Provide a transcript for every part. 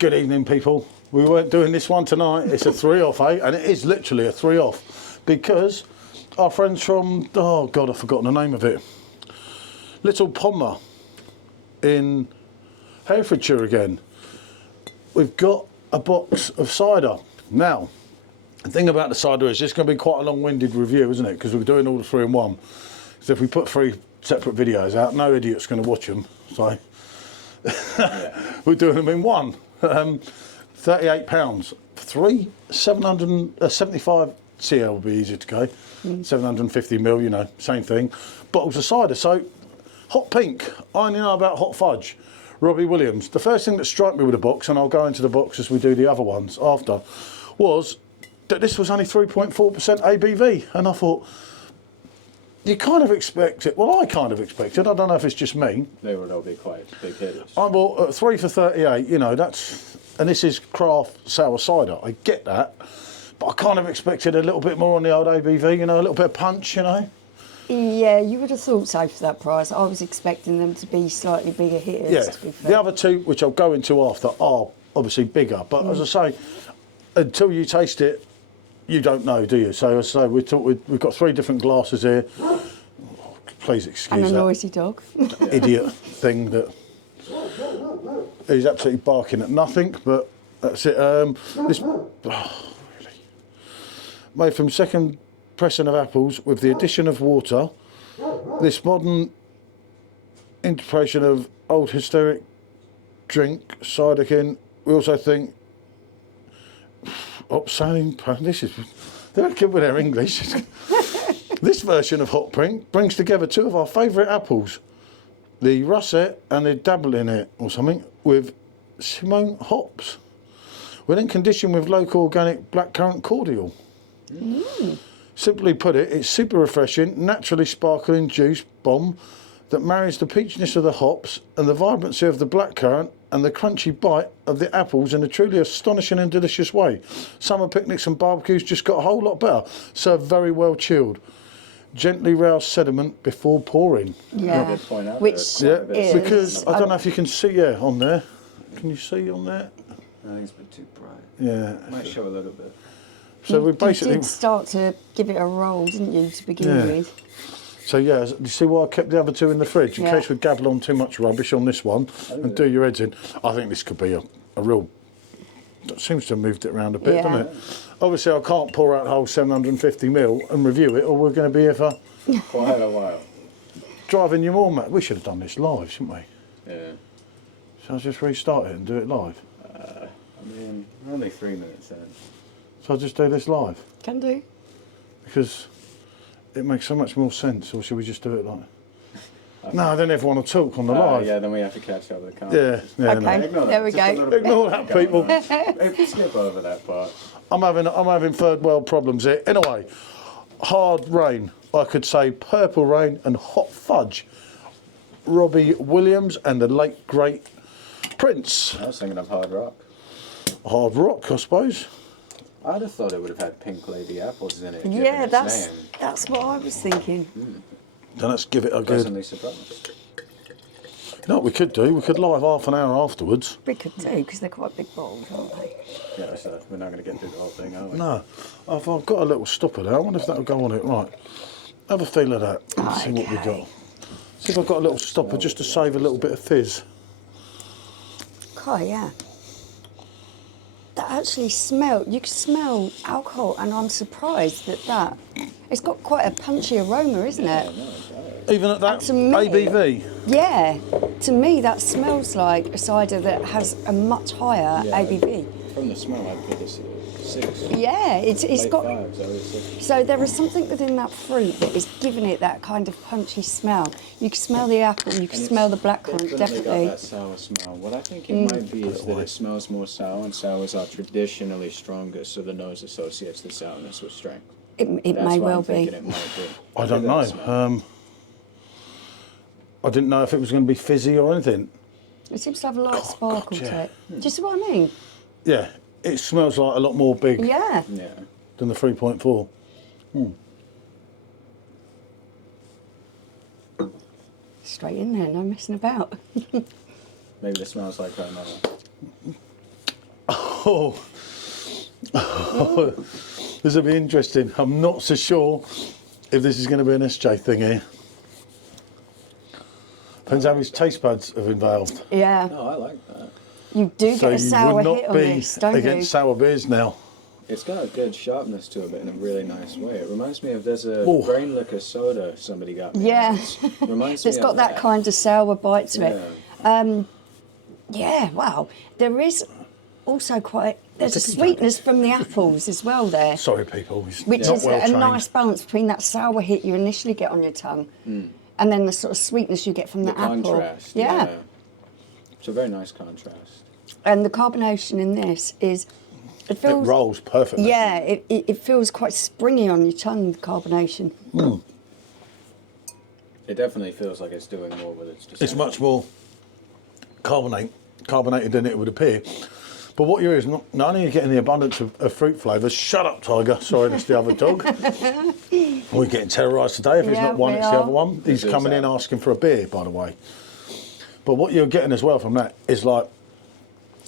Good evening, people. We weren't doing this one tonight. It's a 3-off, eh? And it is literally a 3-off because our friends from, oh God, I've forgotten the name of it. Little Pomona in Herefordshire again. We've got a box of cider. Now, the thing about the cider is it's going to be quite a long-winded review, isn't it? Because we're doing all the 3 in 1. So if we put 3 separate videos out, no idiot's going to watch them. So we're doing them in one. £38. 3 775 CL would be easier to go. 750ml, you know, same thing. Bottles of cider. So hot pink. I only know about hot fudge. Robbie Williams. The first thing that struck me with the box, and I'll go into the box as we do the other ones after, was that this was only 3.4% ABV, and I thought, you kind of expect it. Well, I kind of expected. I don't know if it's just me. They would all be quite big hitters. I bought 3 for 38. You know, that's, and this is craft sour cider. I get that, but I kind of expected a little bit more on the old ABV. You know, a little bit of punch. You know. Yeah, you would have thought so for that price. I was expecting them to be slightly bigger hitters. Yeah. To be fair. The other 2, which I'll go into after, are obviously bigger. But as I say, until you taste it, you don't know, do you? So as I say, we've got 3 different glasses here. Oh, please excuse and a that noisy dog. idiot thing that he's absolutely barking at nothing. But that's it. This really. Made from second pressing of apples with the addition of water. This modern interpretation of old historic drink, cider kin. We also think this is, they're good with their English. This version of hot pink brings together 2 of our favourite apples, the russet and the dabble in it or something, with Simone hops. We're then conditioned with local organic blackcurrant cordial. Simply put it, it's super refreshing, naturally sparkling juice bomb that marries the peachiness of the hops and the vibrancy of the blackcurrant and the crunchy bite of the apples in a truly astonishing and delicious way. Summer picnics and barbecues just got a whole lot better. Served very well chilled. Gently rouse sediment before pouring. Yeah, which is because I don't know if you can see on there. Can you see on there? I think it's a bit too bright. Yeah. Might show a little bit. So we basically you did start to give it a roll, didn't you, to begin with? So yeah, you see why I kept the other 2 in the fridge in case we gabble on too much rubbish on this one and do your heads in. I think this could be a real. That seems to have moved it around a bit, doesn't it? Obviously, I can't pour out the whole 750ml and review it, or we're going to be here for quite a while. Driving you more mad. We should have done this live, shouldn't we? Yeah. Shall I just restart it and do it live? I mean, we're only 3 minutes in. So I'll just do this live? Can do. Because it makes so much more sense, or should we just do it like... No, then everyone will talk on the live. Yeah, then we have to catch up with the Yeah, okay, no. there we go. Ignore that, people. Skip over that part. I'm having third world problems here. Anyway, hard rain. I could say purple rain and hot fudge. Robbie Williams and the late great Prince. I was thinking of hard rock. Hard rock, I suppose. I'd have thought it would have had pink lady apples in it. Yeah, that's what I was thinking. Then let's give it a good... Pleasantly surprised. You know what we could do? We could live half an hour afterwards. We could do, because they're quite big bottles, aren't they? Yeah, so we're not going to get through the whole thing, are we? No. I've got a little stopper there. I wonder if that'll go on it. Right. Have a feel of that. Let's see what we got. See if I've got a little stopper just to save a little bit of fizz. Okay, yeah. That actually you can smell alcohol, and I'm surprised that it's got quite a punchy aroma, isn't it? Even at that ABV? Yeah, to me that smells like a cider that has a much higher ABV. From the smell, I'd put this at 6. Yeah, it's got... 5s, I would say. So there is something within that fruit that is giving it that kind of punchy smell. You can smell the apple, you can smell the blackcurrant, definitely. Got that sour smell. What I think it might be is that it smells more sour, and sours are traditionally stronger, so the nose associates the sourness with strength. It may well be. It might be. I don't know. I didn't know if it was going to be fizzy or anything. It seems to have a light sparkle to it. Do you see what I mean? Yeah, it smells like a lot more big Yeah. than the 3.4. Straight in there, no messing about. Maybe it smells like granola. Oh. This will be interesting. I'm not so sure if this is going to be an SJ thing here. Depends how his taste buds have involved. Yeah. No, I like that. You do So get a you sour would hit not on be this, don't you? against sour beers now. It's got a good sharpness to it, but in a really nice way. It reminds me of there's a Ooh. grain liquor soda somebody got me. Yeah. once. Reminds me It's got of that kind of sour bite to it. Yeah. Yeah, wow. There is also there's a sweetness from the apples as well there, Sorry, people. He's which not is well a trained. nice balance between that sour hit you initially get on your tongue and then the sort of sweetness you get from the, apple. Contrast. Yeah. It's a very nice contrast. And the carbonation in this is, it It feels... rolls perfectly. Yeah, it feels quite springy on your tongue, the carbonation. It definitely feels like it's doing more with its It's much more carbonated than it would appear. But what you're is not only are you getting the abundance of fruit flavours. Shut up, Tiger. Sorry, that's the other dog. We're getting terrorised today. If it's Yeah, not one, we it's the are. other one. He's It is coming in that. asking for a beer, by the way. But what you're getting as well from that is like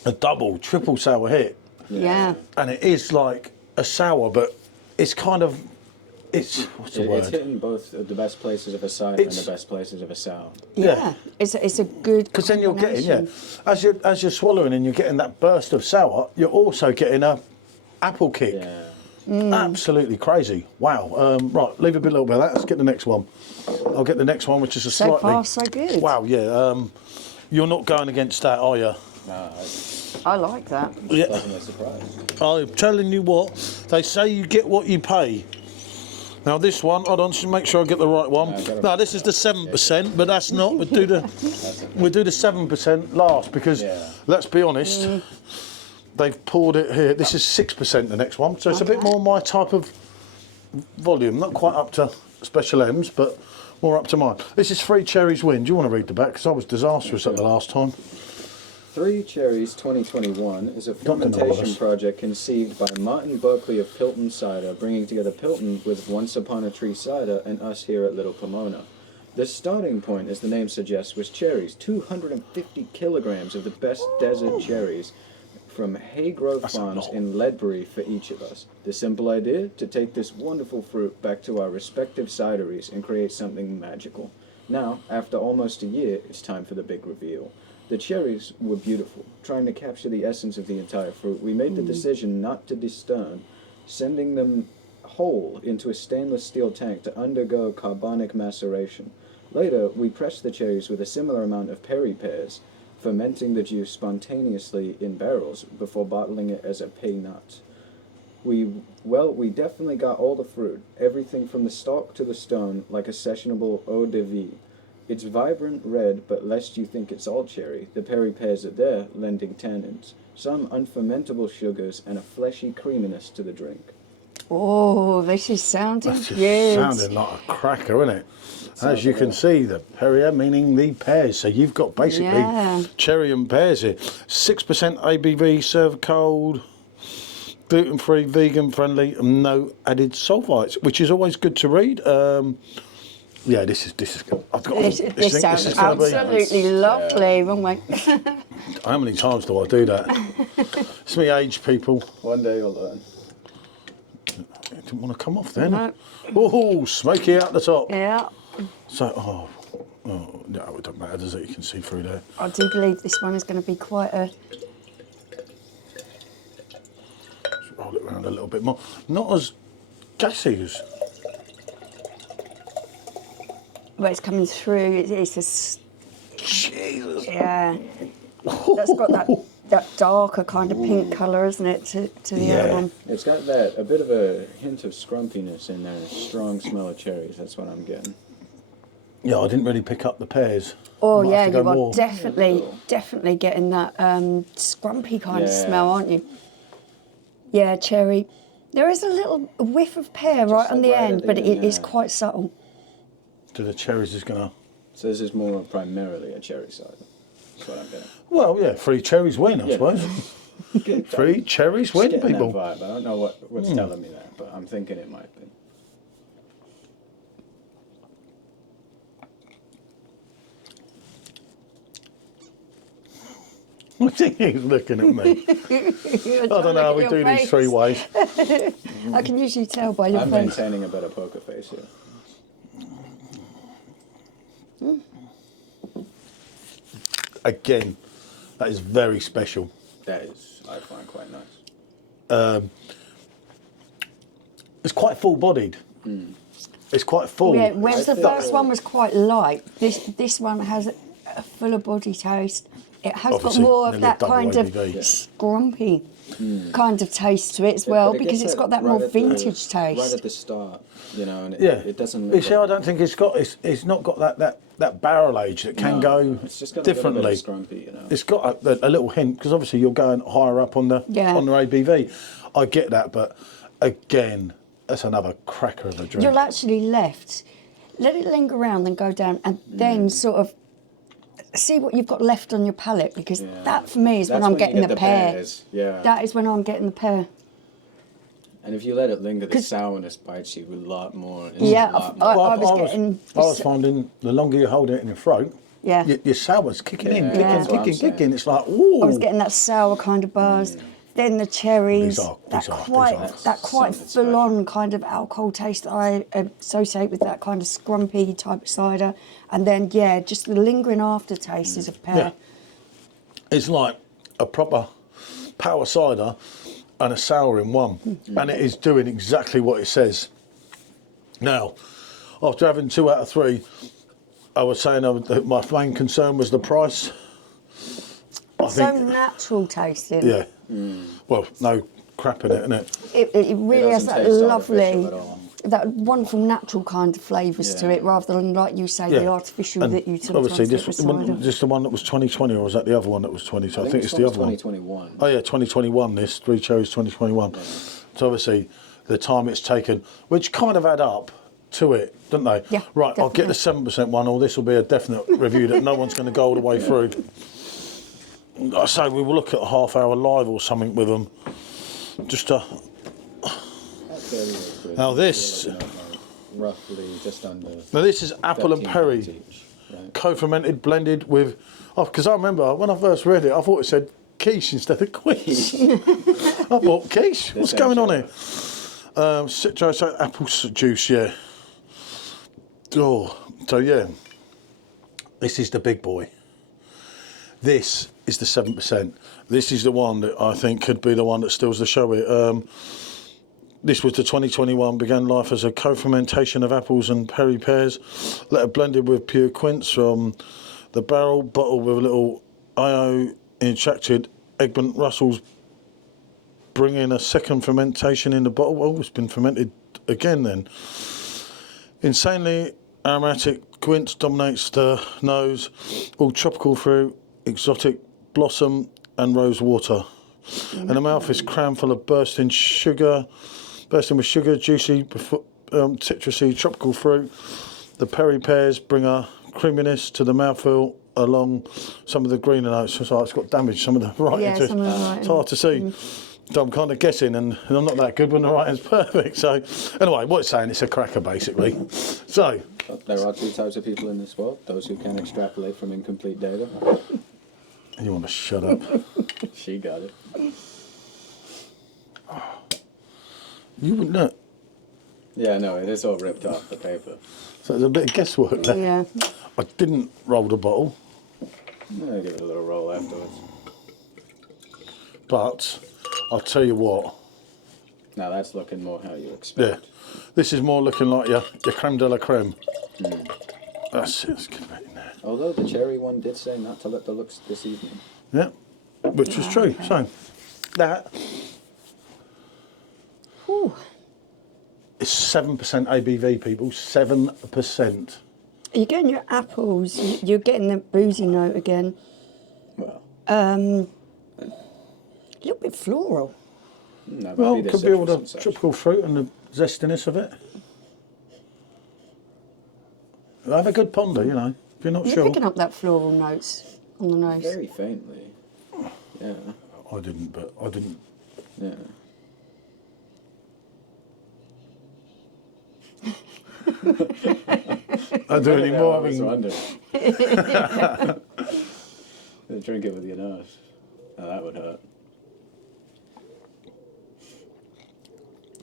a double, triple sour hit. Yeah. And it is like a sour, but it's kind of, what's the word? It's hitting both the best places of a cider and It's- the best places of a sour. Yeah. It's a good Because then you're getting, combination. as you're swallowing and you're getting that burst of sour, you're also getting a apple kick. Yeah. Absolutely crazy. Wow. Right, leave a little bit of that. Let's get the next one. I'll get the next one, which is a So slightly... far, so good. Wow, yeah. You're not going against that, are you? No, I like that. I'm Yeah. pleasantly surprised. I'm telling you what, they say you get what you pay. Now this one, hold on, just make sure I get the right one. No, I got it. No, this is the 7%, but that's not. We'll do the 7% last because Yeah. let's be honest, they've poured it here. This is 6%, the next one, so it's a bit Okay. more my type of volume. Not quite up to Special M's, but more up to mine. This is Three Cherries Win. Do you want to read the back? Because I was disastrous at the last time. Three Cherries 2021 is a Don't deny fermentation us. project conceived by Martin Buckley of Pilton Cider, bringing together Pilton with Once Upon a Tree Cider and us here at Little Pomona. The starting point, as the name suggests, was cherries, 250 kilograms of the best desert cherries from Haygrove That's a Farms lot. in Ledbury for each of us. The simple idea, to take this wonderful fruit back to our respective cideries and create something magical. Now, after almost a year, it's time for the big reveal. The cherries were beautiful. Trying to capture the essence of the entire fruit, we made the decision not to destone, sending them whole into a stainless steel tank to undergo carbonic maceration. Later, we pressed the cherries with a similar amount of peri pears, fermenting the juice spontaneously in barrels before bottling it as a pay nut. We definitely got all the fruit, everything from the stalk to the stone, like a sessionable eau de vie. It's vibrant red, but lest you think it's all cherry, the peri pears are there, lending tannins, some unfermentable sugars, and a fleshy creaminess to the drink. Oh, this is sounding That's just good. sounding like a cracker, isn't it? As you can see, the Perrier meaning the pears. So you've got basically Yeah. cherry and pears here. 6% ABV, serve cold, gluten-free, vegan-friendly, and no added sulfites, which is always good to read. Yeah, this is good. I've got This sounds is gonna be- absolutely lovely. Wrong way. How many times do I do that? It's me age, people. One day you'll learn. It didn't want to come off then. No. Oh, smoky out the top. Yeah, So, no, it doesn't matter, does it? You can see through there. I do believe this one is going to be quite a... Just roll it around a little bit more. Not as gassy as... Well, it's coming through. It's a... Jesus. Yeah. That's got that darker kind of pink colour, isn't it, to the other Yeah. one? It's got a bit of a hint of scrumpiness in there, a strong smell of cherries, that's what I'm getting. Yeah, I didn't really pick up the pears. Oh, Might yeah, have to you go are more. definitely getting that scrumpy kind of Yeah. smell, aren't you? Yeah, cherry. There is a little whiff of pear right on the right at end, the but end, it is yeah. quite subtle. So the cherries is going to... So this is more primarily a cherry cider. That's what I'm getting. Well, yeah, three cherries win, I Yeah. suppose. Good. Three cherries Just win, getting people. that vibe. I don't know what's telling me that, but I'm thinking it might be. I think he's looking at me. I don't know how we do these 3 ways. I can usually tell by your I'm face. maintaining a better poker face here. Again, that is very special. That is, I find, quite nice. It's quite full-bodied. It's quite full. Yeah, whereas the first one was quite light, this one has a fuller body taste. It has Obviously, got more of nearly that double kind of ABV. scrumpy kind of taste to it as well, But it because gets it's got that right more at the- vintage taste. Right at the start, you know, and Yeah. it doesn't... You see, I don't think it's not got that barrel age that can go It's just got differently. a bit of scrumpy, you know. It's got a little hint, because obviously you're going higher up on the ABV. I get that, but again, that's another cracker of a drink. You'll actually let it linger around, then go down, and then sort of see what you've got left on your palate, because that for me is when That's I'm you getting get the pear. pears, yeah. That is when I'm getting the pear. And if you let it linger, the sourness bites you a lot more. It's Yeah, a lot I more. was getting. finding the longer you hold it in your throat, Yeah. your sour's kicking in, Yeah, kicking, that's what I'm kicking, saying. kicking. It's like, ooh. I was getting that sour kind of buzz. Then the cherries, These are that quite something full-on kind of alcohol taste that I associate with that kind of scrumpy type of cider. And then, just the lingering aftertaste is of pear. Yeah. It's like a proper power cider and a sour in one. And it is doing exactly what it says. Now, after having 2 out of 3, I was saying that my main concern was the price. I So natural tasting. yeah. Well, no crap in it, innit? It really has doesn't that taste lovely, artificial at all. that wonderful natural kind of flavours to Yeah. it, rather than, like you say, the artificial And that you sometimes obviously, get with cider. just the one that was 2020, or was that the other one that was 20? So I think it's this the one's other one. 2021. Oh yeah, 2021. This 3 Cherries 2021. So obviously, the time it's taken, which kind of add up to it, don't they? Yeah, Right, I'll get the 7% one, or this will be a definite review that no one's going to go all the way through. I say we will look at a half-hour live or something with them, just to. Now this. Roughly just under. Now this is apple and 13 perry, each, right? co-fermented, blended with. Oh, because I remember when I first read it, I thought it said quiche instead of quiche. I thought quiche. What's going on here? Citrus apple juice, yeah. Oh, so yeah. This is the big boy. This is the 7%. This is the one that I think could be the one that steals the show. This was the 2021, began life as a co-fermentation of apples and perry pears, later blended with pure quince from the barrel, bottled with a little IO extracted Eggman Russells, bringing a second fermentation in the bottle. Oh, it's been fermented again then. Insanely aromatic quince dominates the nose, all tropical fruit, exotic blossom and rose water. And the mouth is crammed full of bursting with sugar, juicy, citrusy, tropical fruit. The perry pears bring a creaminess to the mouthfeel along some of the greener notes. So it's got damage, some of the writing. Yeah, some of the writing. It's hard to see. So I'm kind of guessing, and I'm not that good when the writing's perfect. So anyway, what it's saying, it's a cracker basically. So There are 2 types of people in this world: those who can extrapolate from incomplete data. you want to shut up? She got it. You wouldn't know. Yeah, no, it is all ripped off the paper. So there's a bit of guesswork there. Yeah. I didn't roll the bottle, I'll give it a little roll afterwards. but I'll tell you what. Now that's looking more how you Yeah, expect. this is more looking like your creme de la creme. That's it. Let's get that in there. Although the cherry one did say not to let the looks this evening. Yeah, which was true. So that Ooh. is 7% ABV, people. 7%. You're getting your apples, you're getting the boozy note again. Well, A little bit floral. that Well, would be the could be all citrus the and such. tropical fruit and the zestiness of it. Have a good ponder, you know. If you're not You're sure. picking up that floral notes on the nose. Very faintly. Yeah, I didn't, but I didn't. yeah. I do any Yeah, more. I I was mean, wondering. Drink it with your nose. Oh, that would hurt.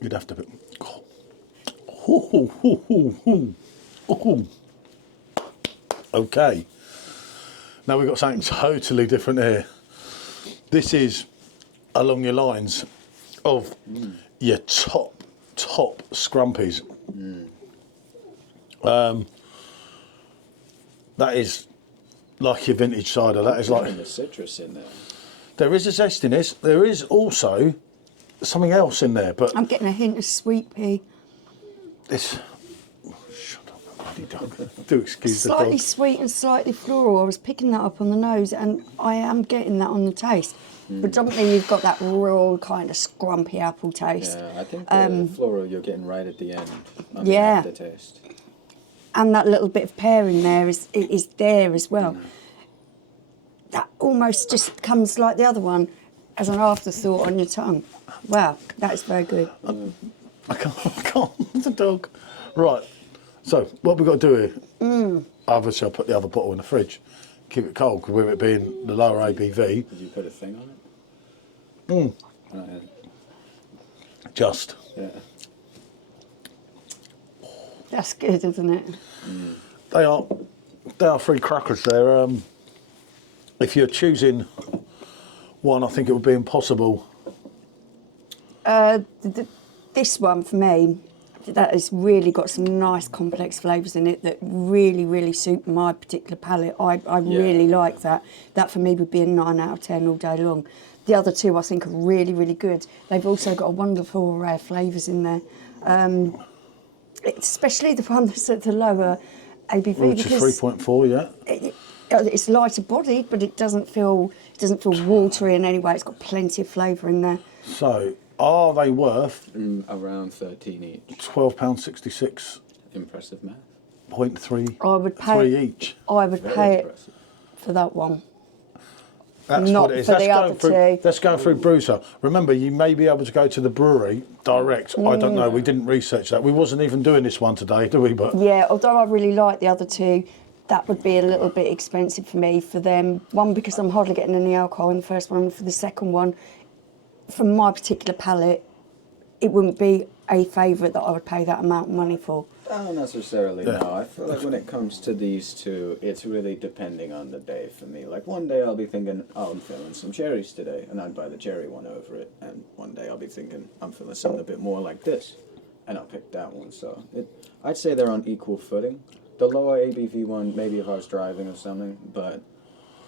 You'd have to be. Oh. Okay. Now we've got something totally different here. This is along your lines of your top scrumpies. That is like your vintage cider. That is like the citrus in there. There is a zestiness. There is also something else in there, but I'm getting a hint of sweet pea. it's. Shut up, bloody dog. Do excuse the Slightly dog. sweet and slightly floral. I was picking that up on the nose, and I am getting that on the taste. Predominantly, you've got that real kind of scrumpy apple taste. Yeah, I think the floral you're getting right at the end on the Yeah. aftertaste. And that little bit of pear in there is there as well. That almost just comes like the other one as an afterthought on your tongue. Wow, that is very good. I can't. The dog. Right. So what we've got to do here? Obviously, I'll put the other bottle in the fridge, keep it cold, because with it being the lower ABV, Did you put a thing on it? just. Yeah. That's good, isn't it? They are free crackers. They're if you're choosing one, I think it would be impossible. This one for me, that has really got some nice complex flavours in it that really, really suit my particular palate. I really like that. That for me would be a 9 out of 10 all day long. The other two I think are really, really good. They've also got a wonderful array of flavours in there. Especially the one that's at the lower ABV, Which is 3.4, yeah. It's lighter bodied, but it doesn't feel watery in any way. It's got plenty of flavour in there. So, are they worth Around 13 each. £12.66.3 Impressive math. I would pay each? I would Very pay it impressive. for that one. That's Not what it is. for That's the going other through. two. That's going through Bruiser. Remember, you may be able to go to the brewery direct. I don't know. We didn't research that. We wasn't even doing this one today, do we? But Yeah, although I really like the other two, that would be a little bit expensive for me for them. One, because I'm hardly getting any alcohol in the first one, and for the second one, from my particular palate, it wouldn't be a favourite that I would pay that amount of money for. Not necessarily, no. I feel like when it comes to these two, it's really depending on the day for me. Like one day I'll be thinking, oh, I'm feeling some cherries today, and I'd buy the cherry one over it. And one day I'll be thinking, I'm feeling something a bit more like this, and I'll pick that one. So I'd say they're on equal footing. The lower ABV one, maybe if I was driving or something, but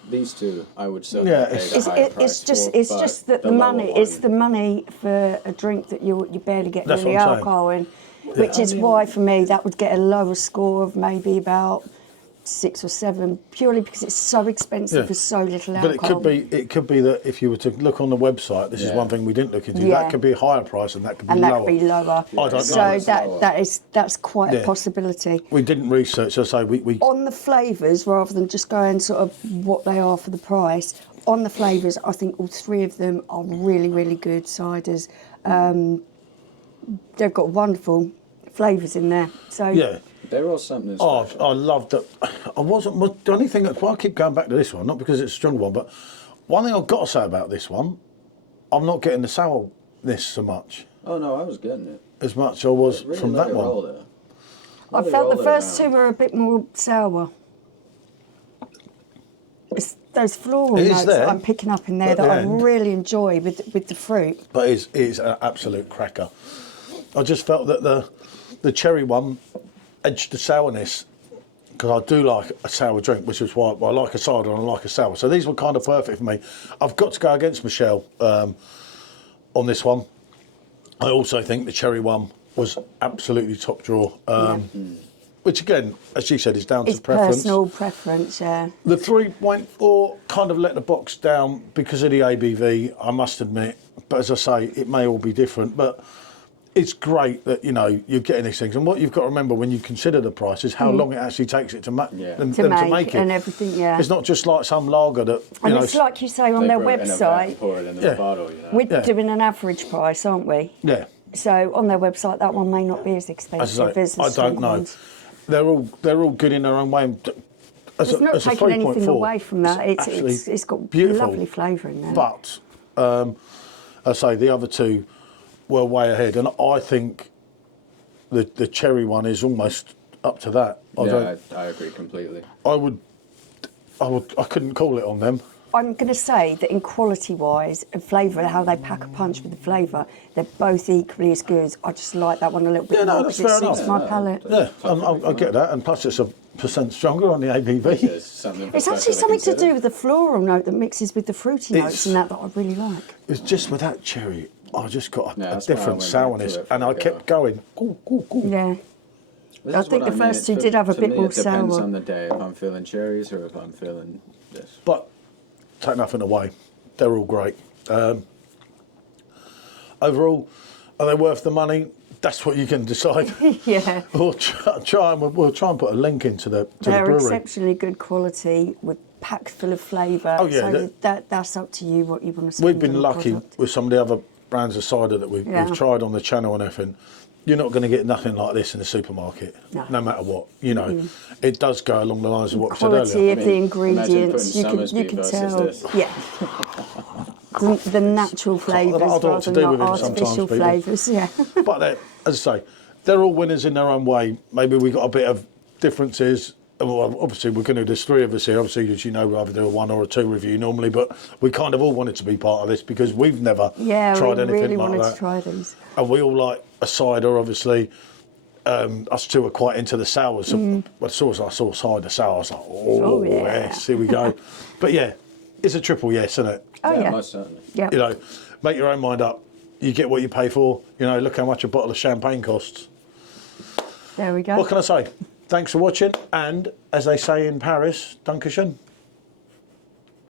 these two, I would certainly pay the higher price It's for, just but that the lower money, one- it's the money for a drink that you barely get That's any what I'm saying. alcohol in, which is why for me that would get a lower score of maybe about 6 or 7, purely because it's so expensive for so little But alcohol. it could be that if you were to look on the website, this is one thing we didn't look into. Yeah. That could be a higher price, and that could be and lower. that could be lower. I don't so know. that's quite a possibility. We didn't research. So say we On the flavours, rather than just going sort of what they are for the price, on the flavours, I think all three of them are really, really good ciders. They've got wonderful flavours in there. So yeah. They're all something Oh, special. I loved it. I wasn't. The only thing I keep going back to this one, not because it's a strong one, but one thing I've got to say about this one, I'm not getting the sourness so much Oh no, I was getting it. as much I was Really from let that it roll one. there. I Really felt roll the it first around. two were a bit more sour. It's those floral It is notes there, that I'm picking up in there at that the I end. really enjoy with the fruit. But it is an absolute cracker. I just felt that the cherry one edged the sourness, because I do like a sour drink, which is why I like a cider and I like a sour. So these were kind of perfect for me. I've got to go against Michelle on this one. I also think the cherry one was absolutely top draw. Which again, as she said, is down It's to preference. personal preference, yeah. The 3.4 kind of let the box down because of the ABV, I must admit. But as I say, it may all be different. But it's great that, you know, you're getting these things. And what you've got to remember when you consider the price is how long it actually takes it to, them To to make it. and everything, yeah. It's not just like some lager that, you And know... it's like you say on They their brew it in a vat and website, pour it into Yeah. the bottle, you know. we're doing an average price, aren't we? Yeah. So on their website, that one may not be as As expensive I say, as the I strong don't know. ones. They're all good in their own way. And It's not as a taking anything 3.4, away from that. It's got beautiful. lovely flavour in there. But I say the other two were way ahead, and I think the cherry one is almost up to that. I agree completely. I couldn't call it on them. I'm going to say that in quality-wise and flavour, how they pack a punch with the flavour, they're both equally as good. I just like that one a little bit more that's because it fair suits enough. my palate. Yeah, I get that, and plus it's a % stronger on the ABV. It's actually something to do with the floral note that mixes with the fruity notes and that I really like. It's just with that cherry, I just got a that's why I different went sourness, back to it and I for a kept going. Cool. Yeah. This I is think what the mean. first two did have a bit more it depends sour. on the day, if I'm feeling cherries or if I'm feeling this. But take nothing away, they're all great. Overall, are they worth the money? That's what you can decide. Yeah. We'll try and put a link into the They're brewery. exceptionally good quality with packed full of flavour. Oh, yeah, So that's up to you what you want to spend. We've been on the lucky product. with some of the other brands of cider that we've tried on the channel and everything. You're not going to get nothing like this in the supermarket, no matter what. You know, it does go along the lines of what we said Quality earlier. of the ingredients, you can tell. Yeah. The natural flavours I don't know what to rather do than with not it sometimes, artificial people. flavours. Yeah. But as I say, they're all winners in their own way. Maybe we got a bit of differences. Well, obviously, there's three of us here. Obviously, as you know, we either do a 1 or a 2 review normally, but we kind of all wanted to be part of this because we've never tried anything really like wanted that. to try these. And we all like a cider, obviously. Us two are quite into the sours. So when I saw cider sour, I was like, oh yeah. yes, here we go. But yeah, it's a triple yes, isn't it? Oh, yeah. Most certainly. Yeah. You know, make your own mind up. You get what you pay for. You know, look how much a bottle of champagne costs. There we go. What can I say? Thanks for watching, and as they say in Paris, Dankeschön.